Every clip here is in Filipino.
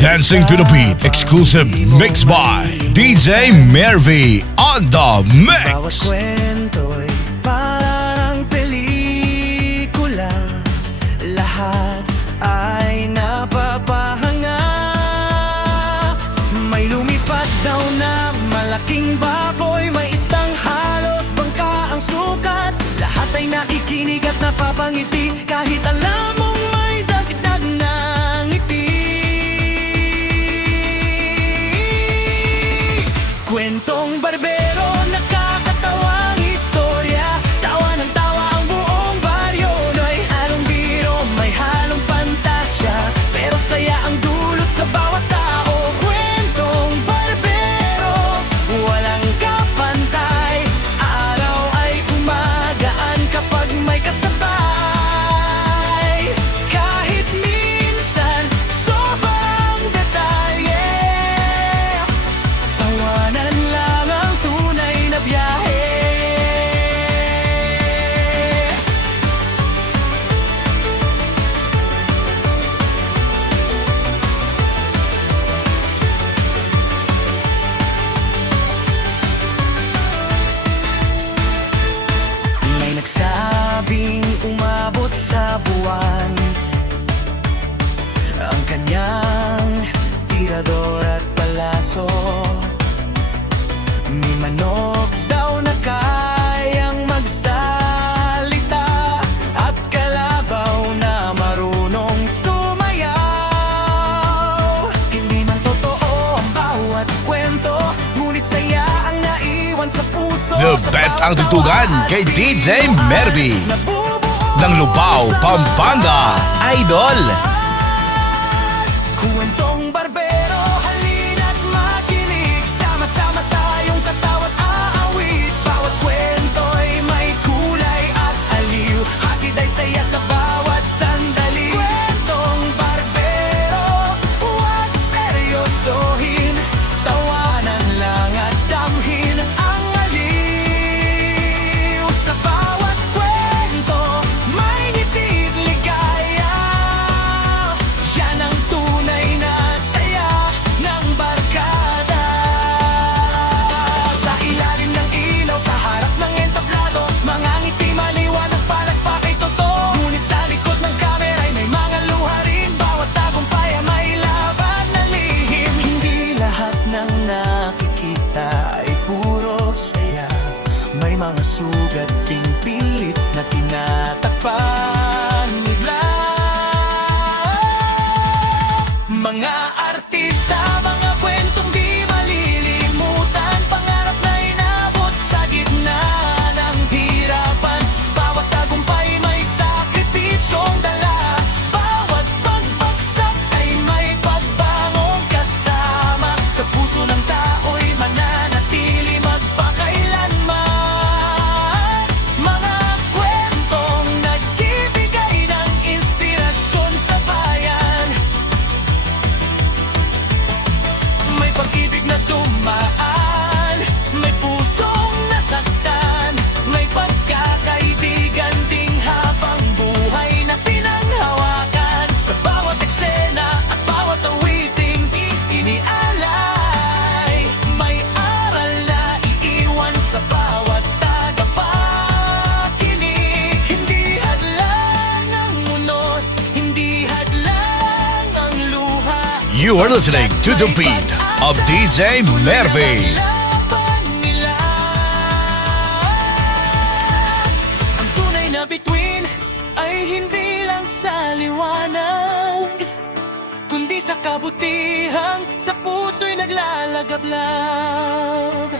Dancing to the Beat, exclusive mix by DJ Mervy on the Bawat mix. kwento'y parang pelikula. Lahat ay napapahanga. May lumipad daw na malaking baboy, may isdang halos bangka ang sukat. Lahat ay nakikinig at napapangiti, kahit alam mong may dagdag na ngiti. Kwentong barbero, nakakatawang istorya. Tawa ng tawa ang buong baryo. May halong biro, may halong pantasya, pero saya ang dulot sa bawat tao. Kwentong barbero, walang kapantay. Araw ay umagaan kapag may kasabay. Kahit minsan sobrang detalye, tawanan lang ang tunay na biyahe. May nagsabing umabot sa buwan ang kanyang tirador at palaso. May manok daw na kayang magsalita at kalabaw na marunong sumayaw. Hindi man totoo ang bawat kwento, ngunit saya ang naiwan sa puso. The Sa best bawat ang tutugan tawa kay at DJ biguan, Mervy nabubuo ng Lubao, sa Pampanga, Idol. Kwentong barbero, halina't makinig. Sama-sama tayong tatawa't aawit. Bawat kwento'y may kulay at aliw, hatid ay saya sa bawat sandali. Kwentong barbero, huwag seryosohin, tawanan lang at damhin ang aliw. Sa bawat kwento, may ngiti't ligaya. Yan ang tunay na saya ng barkada. Sa ilalim ng ilaw, sa harap ng entablado, mga ngiti maliwanag, palagpak ay totoo. Ngunit sa likod ng kamera ay may mga luha rin. Bawat tagumpay ay may laban na lihim. Hindi lahat ng nakikita ay puro saya. May mga sugat ding pilit na tinatakpan nila. Mga artista, mga kwentong di malilimutan, pangarap na inabot sa gitna ng hirapan. Bawat tagumpay may sakripisyong dala, bawat pagbagsak ay may pagbangong kasama. Sa puso ng tao'y mananatili magpakailanman. Mga kwentong nagbibigay ng inspirasyon sa bayan. May pag-ibig na dumaan, may pusong nasaktan, may pagkakaibigan ding habang buhay na pinanghawakan. Sa bawat eksena at bawat awiting inialay, may aral na iiwan sa bawat tagapakinig. Hindi hadlang ang unos, hindi hadlang ang luha. You are listening to the beat of DJ Mervy. Ang tunay na bituin ay hindi lang sa liwanag, kundi sa kabutihang sa puso'y naglalagablab.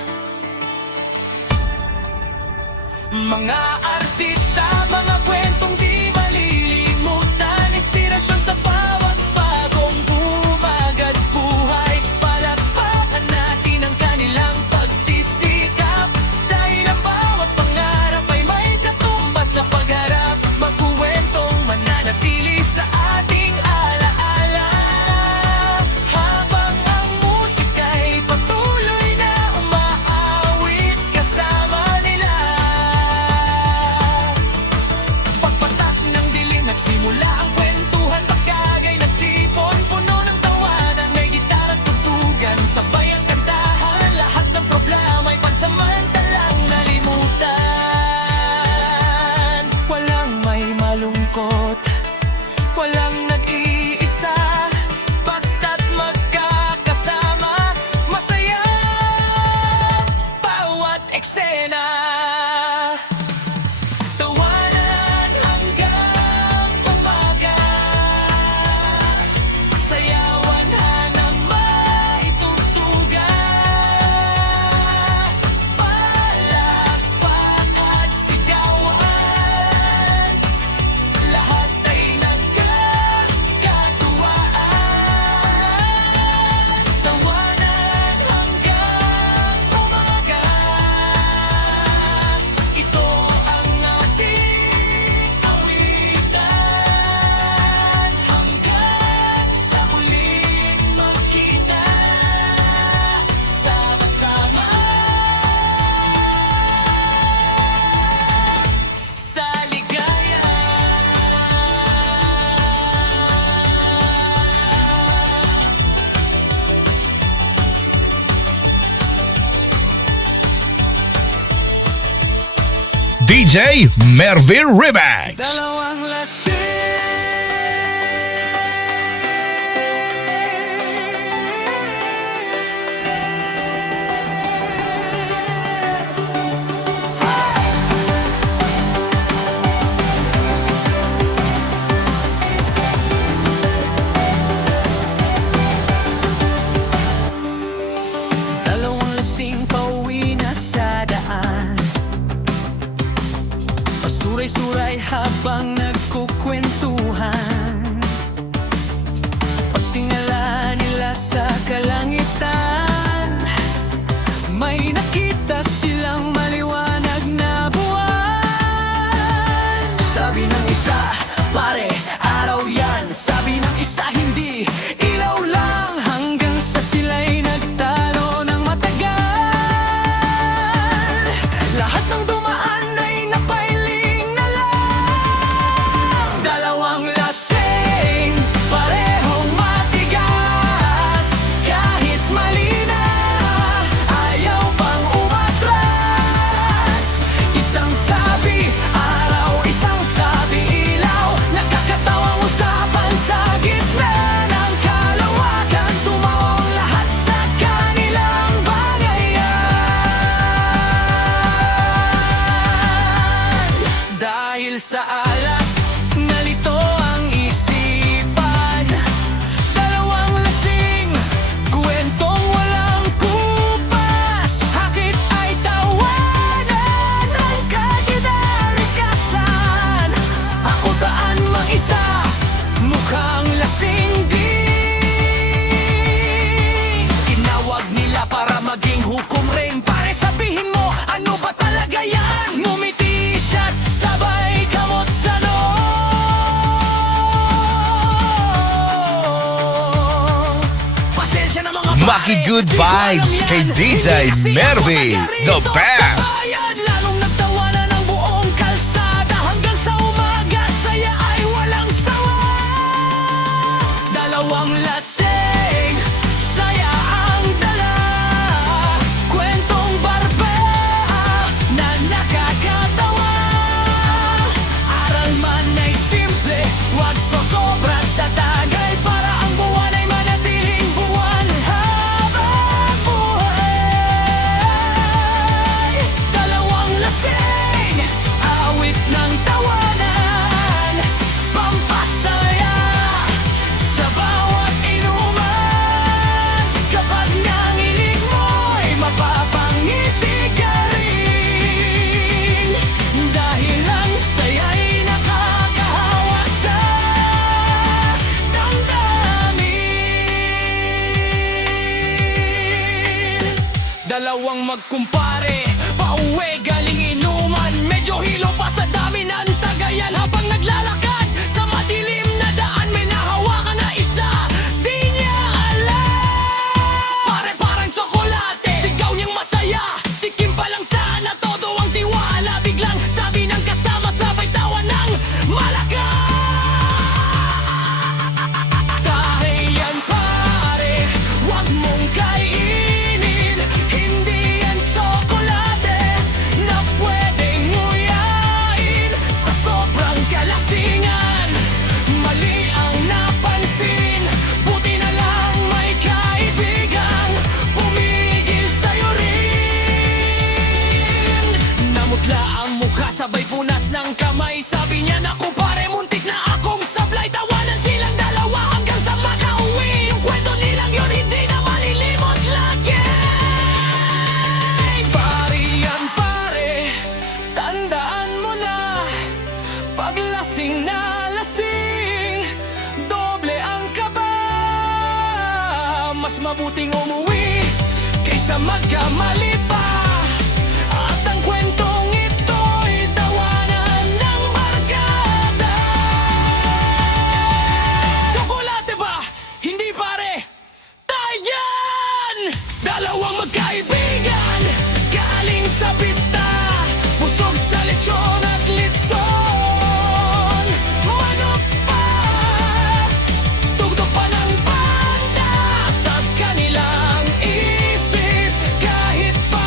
Mga artista, mga kwentong di malilimutan, inspirasyon sa bawat bagong bumagat buhay. Palakpakan natin ang kanilang pagsisikap, dahil ang bawat pangarap ay may katumbas na pagharap. Magkuwentong mananatili sa ating alaala, habang ang musika'y patuloy na umaawit kasama nila. DJ Mervy Remix. Dalawang lasing. Dalawang lasing pauwi na sa daan, pasuray-suray habang nagkukwentuhan. Pagtingala nila sa kalangitan, may nakita silang maliwanag na buwan. Sabi ng isa, pare, araw yan. Sabi ng isa, hindi, ilaw lang. Hanggang sa sila'y nagtalo ng matagal. Lahat ng dumaan ay napailing na lang. Dalawang lasing, parehong matigas. Kahit mali na, ayaw pang umatras. Isang sabi araw, isang sabi ilaw. Nakakatawang usapan sa gitna ng kalawakan. Tumawang lahat sa kanilang bangayan. Dahil sa alak, nalito ang isipan. Dalawang lasing, kwentong walang kupas. Hakit ay tawanan ng kaginarikasan. Ako daan mag-isa, mukhang lasing din. Tinawag nila para maging hukom rin. Pare, sabihin mo, ano ba talaga yan? Ngumiti siya't sabay kamot sa noo. Pasensya na mga pare. Maki good vibes kay DJ Mervy, the best. Lalong nagtawanan ng buong kalsada. Hanggang sa umaga, saya ay walang sawa. Dalawang lasing, saya ang dala. Kwentong barbaha na nakakatawa. Aral man ay simple, wag sosobra sa tagay. Para ang buwan ay manatiling buwan habang buhay. Dalawang lasing, awit ng tawanan. Pampasaya sa bawat inuman. Kapag nanginig mo'y mapapangiti ka rin. Dahil ang saya'y nakakahawa sa damdamin. Dalawang magkumpare, pauwi galing inuman. Medyo hilo pa sa dami ng tagayan. Habang naglalakad sa madilim na daan, may nahawakan na isa, di niya alam. Pare, parang tsokolate, sigaw niyang masaya. Tikim pa lang sana, todo ang tiwala. Biglang sabi ng kasama, sabay tawa ng malakas. Yan pare, wag mong kainin. Hindi yan tsokolate na pwedeng nguyain. Sa sobrang kalasingan, mali ang napansin. Buti na lang may kaibigang pumigil sa'yo rin. Namutla ang mukha, sabay punas ng kamay. Sabi niya, naku pare, muntik na akong sablay. Tawanan silang dalawa hanggang sa makauwi. Yung kwento nilang yun hindi na malilimot lagi. Pare yan pare, tandaan mo na. Pag lasing na lasing, doble ang kaba. Mas mabuting umuwi kaysa magkamali pa. At ang kwentong ito'y tawanan ng barkada. Tsokolate ba? Hindi pare, tayo yan! Dalawang magkaibigan, galing sa pista. Busog sa lechon at litson. Manok pa, tugtog pa ng banda sa kanilang isip. Kahit pa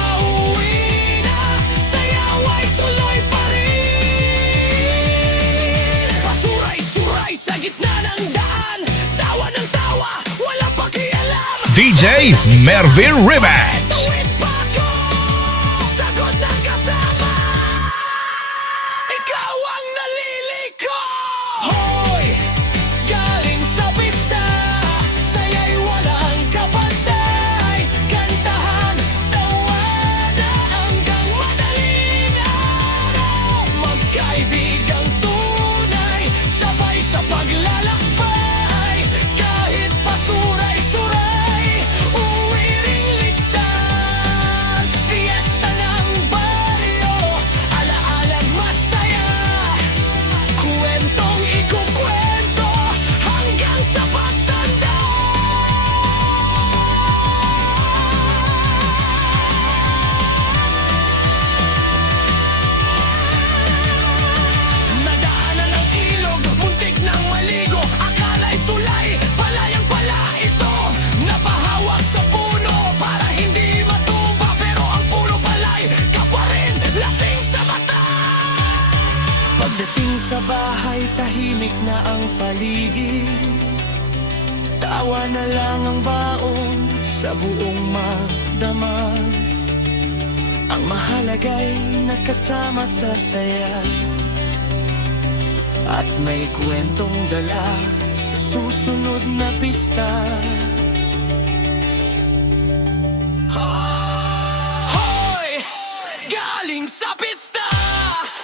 DJ Mervin Remix. Tuwid pa ko, sagot ng kasama. Ikaw ang naliliko. Hoy, galing sa pista, saya'y walang kapantay. Kantahan, tawanan hanggang madaling araw. Magkaibigang tunay, sabay sa paglalakbay. Kahit pasuray-suray, uwi ring ligtas. Fiesta ng baryo, alaalang masaya. Kwentong ikukwento hanggang sa pagtanda. Nadaanan ng ilog, muntik nang maligo. Akala'y tulay, palayang pala ito. Napahawak sa puno para hindi matumba. Pero ang puno pala'y kapwa rin, lasing sa mata. Pagdating sa bahay, tahimik na ang paligid. Tawa na lang ang baon sa buong magdamag. Ang mahalaga'y nakasama sa saya. At may kwentong dala sa susunod na pista. Hoy! Galing sa pista,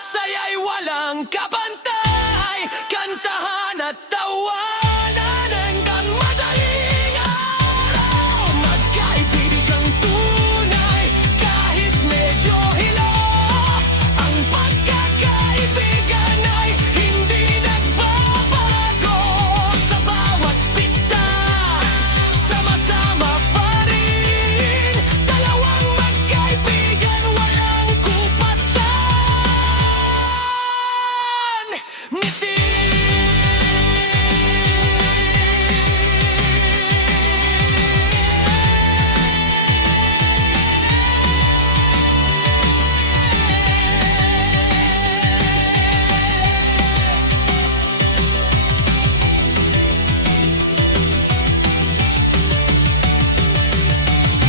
saya'y walang kabantay. Kantahan at tawanan hanggang madaling araw. Magkaibigang tunay, kahit medyo hilo. Ang pagkakaibigan ay hindi nagbabago. Sa bawat pista, sama-sama pa rin. Dalawang magkaibigan, walang kupasan. Ngiti.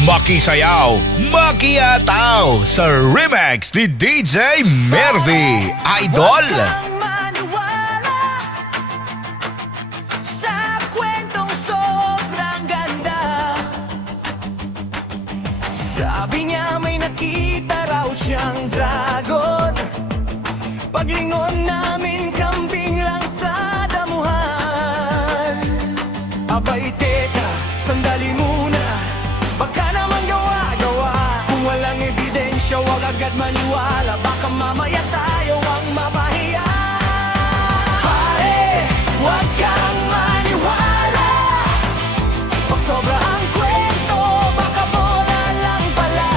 Makisayaw, makiyataw sa remix ni DJ Mervy Idol. Huwag kang maniwala sa kwentong sobrang ganda. Sabi niya may nakita raw siyang dragon. Paglingon namin, kambing lang sa damuhan. Abay teka, sandali muna, baka naman gawa-gawa. Kung walang ebidensya, wag agad maniwala. Baka mamaya tayo ang mapahiya. Pare, wag kang maniwala. Pag sobra ang kwento, baka bola lang pala.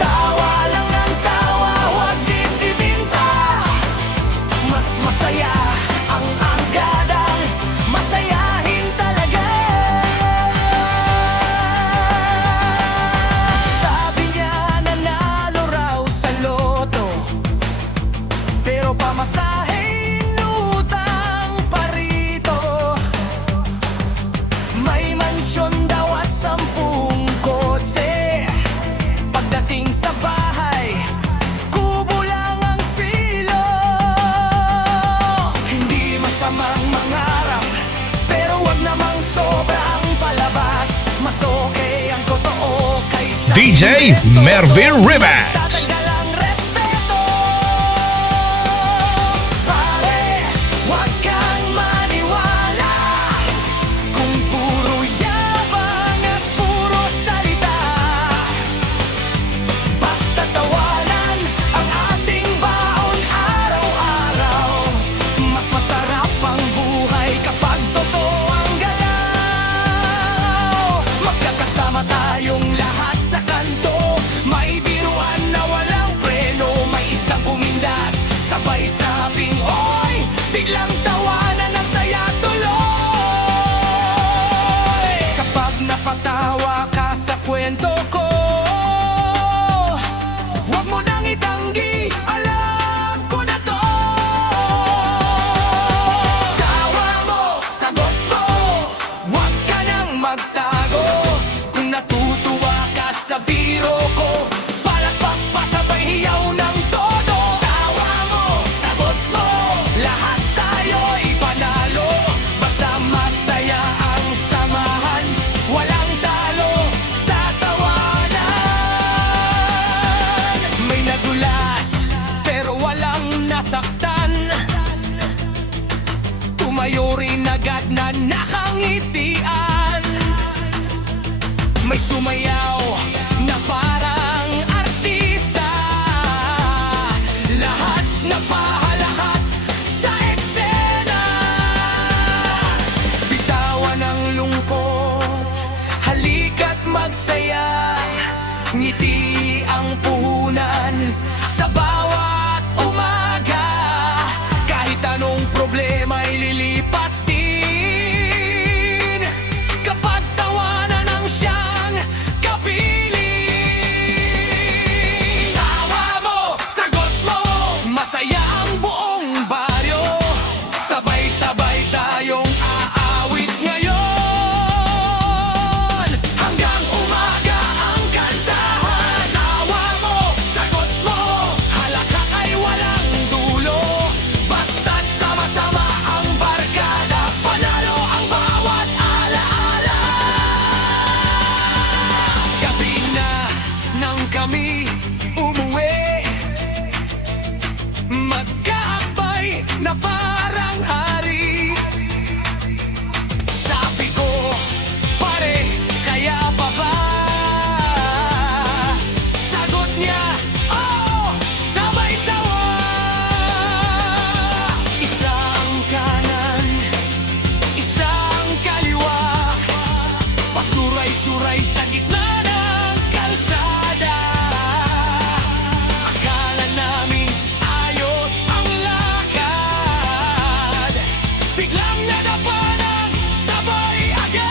Tawa lang ang tawa, wag dibdibinta. Mas masaya ang anggadang masayahin talaga. Sabi niya nanalo raw sa loto, pero pamasahe inutang pa rito. May mansyon daw at 10 kotse. Pagdating sa bahay, kubo lang ang silo. Hindi masamang mangarap, pero wag namang sobrang palabas. Mas okay ang totoo kaysa DJ invento. Mervin Remix. Tatagal ang respeto. Pare, wag kang maniwala kung puro yabang at puro salita. Basta tawanan ang ating baon araw-araw. Mas masarap ang buhay kapag totoo ang galaw. Magkakasama tayong lahat sa kanto, may biruan na walang agad na nakangitian. May sumayaw na parang artista, lahat napahalahat sa eksena. Bitawan ang lungkot, halika't magsaya. Ngiti ang puhunan sa bawat umaga. Kahit anong problema ay lilipas din kapag tawanan ang siyang kapiling. Tawa mo, sagot mo, masaya ang buong baryo. Sabay-sabay tayong aawit ngayon hanggang umaga ang kantahan. Tawa mo, sagot mo, halakak ay walang dulo. Basta't sama-sama ang barkada, panalo ang bawat alaala. Gabi na nang kami umuwi, magkaakbay na parang hari. Sabi ko, pare, kaya pa ba? Sagot niya, oo, sabay tawa. Isang kanan, isang kaliwa, pasuray-suray sa gitna ng kalsada. Akala namin ayos ang lakad, biglang nadapa ng sabay agad.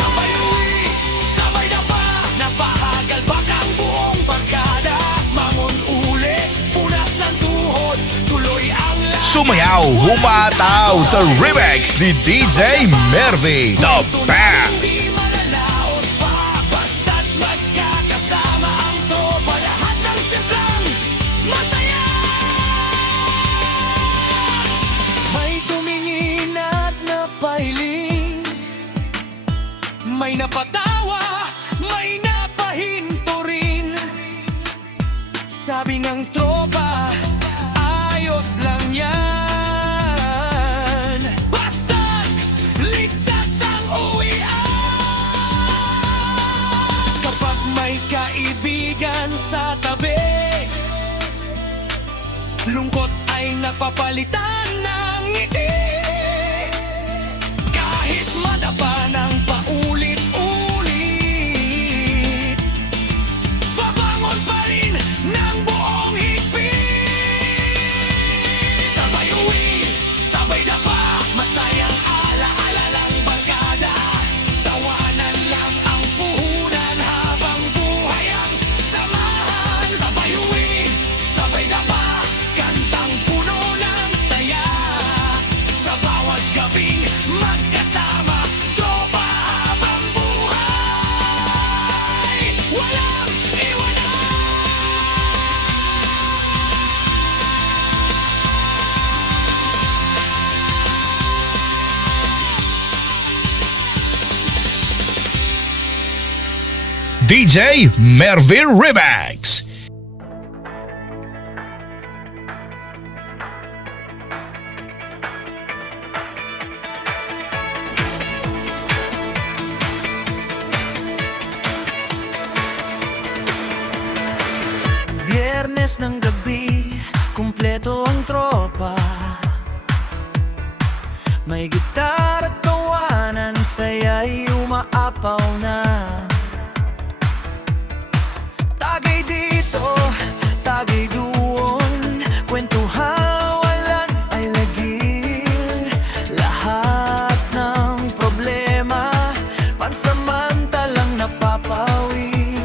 Sabay uwi, sabay dapa, napahagalbak ang buong barkada. Mangon uli, punas ng tuhod, tuloy ang lakad. Sumayaw, humataw sa remix ni DJ Mervy, the best. Di malalaos pa, basta't magkakasama ang tropa, lahat ng simplang masaya. May tumingin at napahiling, may napatawa, may napahinto rin. Sabi ng tropa, ayos lang yan, basta't ligtas ang uwian. Kapag may kaibigan sa tabi, lungkot ay napapalitan ng ngiti. Kahit madapa ng paulit-ulit, babangon pa rin ng buong higpit. Sabay uwi, sabay dapa, masayang alaala lang barkada. Tawanan lang ang puhunan habang buhay ang samahan. Sabay uwi, sabay dapa, kantang puno ng saya. Sa bawat gabing magkasama, tropa habang buhay, walang iwanan. DJ Mervy Remix. Biyernes ng gabi, kumpleto ang tropa. May gitar at tawanan, saya'y umaapaw na. Tagay dito, tagay doon, kwentuhan, walang ay lagil. Lahat ng problema, pansamantalang napapawi.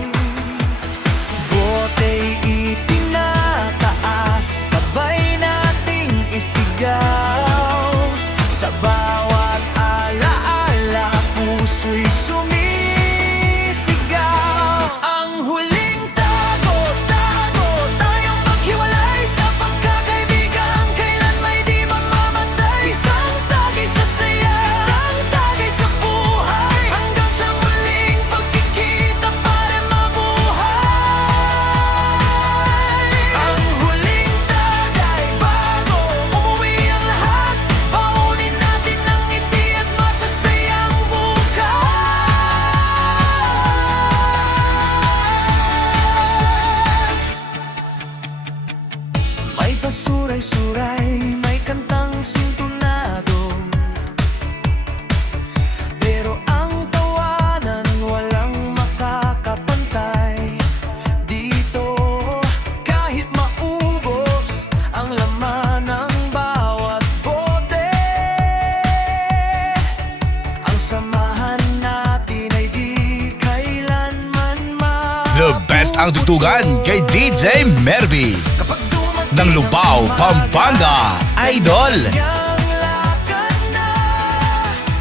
Bote'y itinataas, sabay nating isigaw. Sa bawat alaala, puso'y sumigaw. ang tutugan kay DJ Mervy Kapag dumating ng Lubao, Pampanga, Idol. Yang lakad na,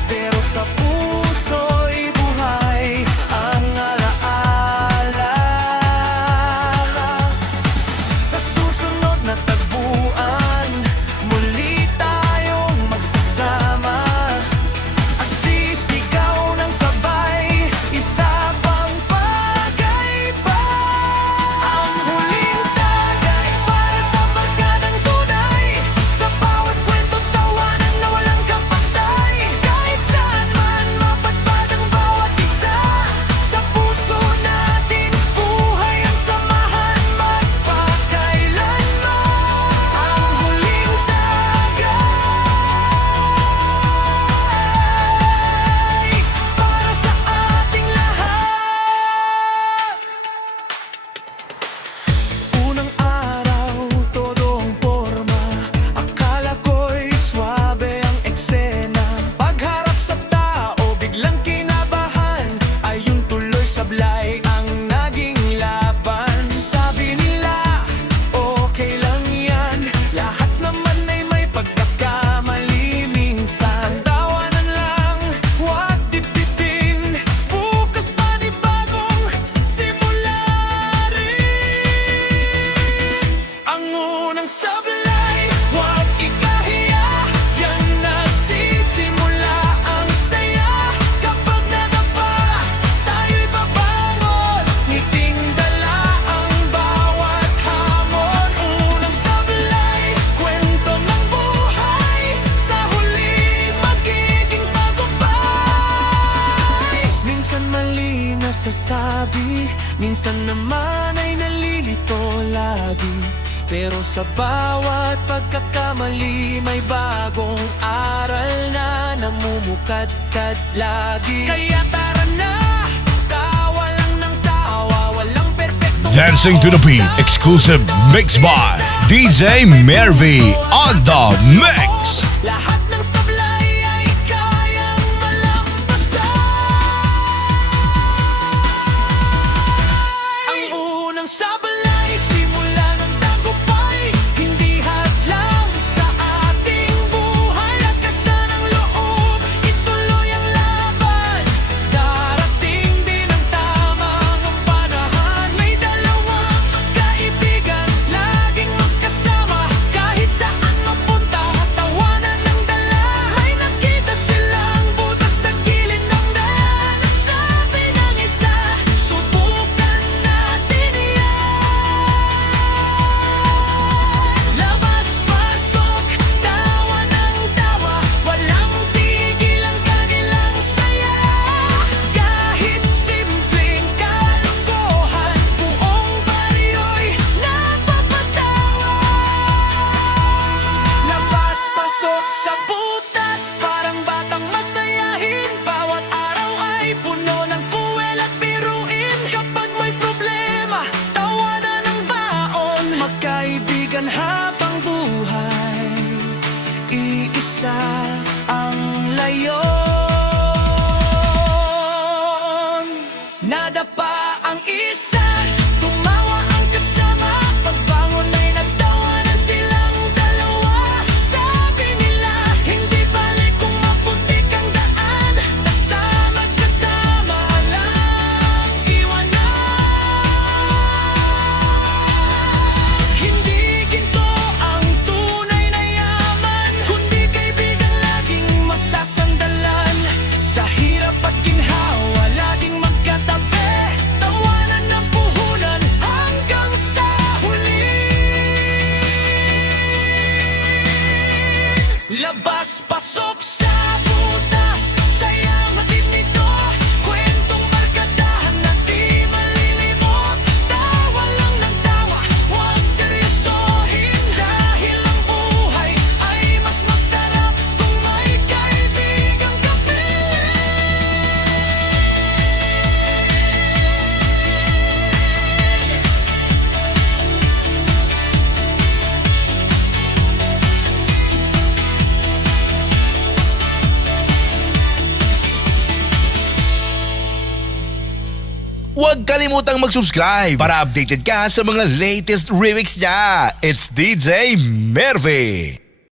pero sa puso'y buhay ang alaala. Sa susunod na tagpuan, muli tayong magsasama at sisigaw ng sabay, isa pang pagkaiba. Ang huling tagay para sa barkadang tunay, sa bawat kwento't tawanan na walang kapantay. Kahit saan man mapadpad ang bawat isa, sa puso natin buhay ang samahan magpakailanman. Ang huling tagay para sa ating lahat. Unang araw, todong forma, akala ko'y swabe ang eksena. Pagharap sa tao, biglang kinabahan, ayun tuloy sablay ang naging laban. Sabi nila, okay lang yan, lahat naman ay may pagkakamali minsan. Tawanan lang, huwag dibdibin, bukas panibagong simula rin. Ang unang sablay, huwag ikahiya, diyan nagsisimula ang saya. Kapag nadapa, tayo'y babangon, ngiting dala ang bawat hamon. Unang sablay, kwento ng buhay, sa huli magiging tagumpay. Minsan mali nasasabi, minsan naman ay nalilito lagi. Pero sa bawat pagkakamali, may bagong aral na namumukadkad lagi. Kaya tara na, tawa lang ng tawa, walang perpektong Dancing to the beat, exclusive mix by DJ Mervy on the mix. Lahat ng sablay ay kayang malampasan. Ang unang sablay, simula ng tagumpay, hindi hadlang sa ating buhay. Lakasan ang loob, ituloy ang laban. Darating din ang tamang panahon. May dalawang kaibigan, laging magkasama. Kahit saan mapunta, tawanan ng Huwag kalimutang mag-subscribe para updated ka sa mga latest remix niya. It's DJ Mervy.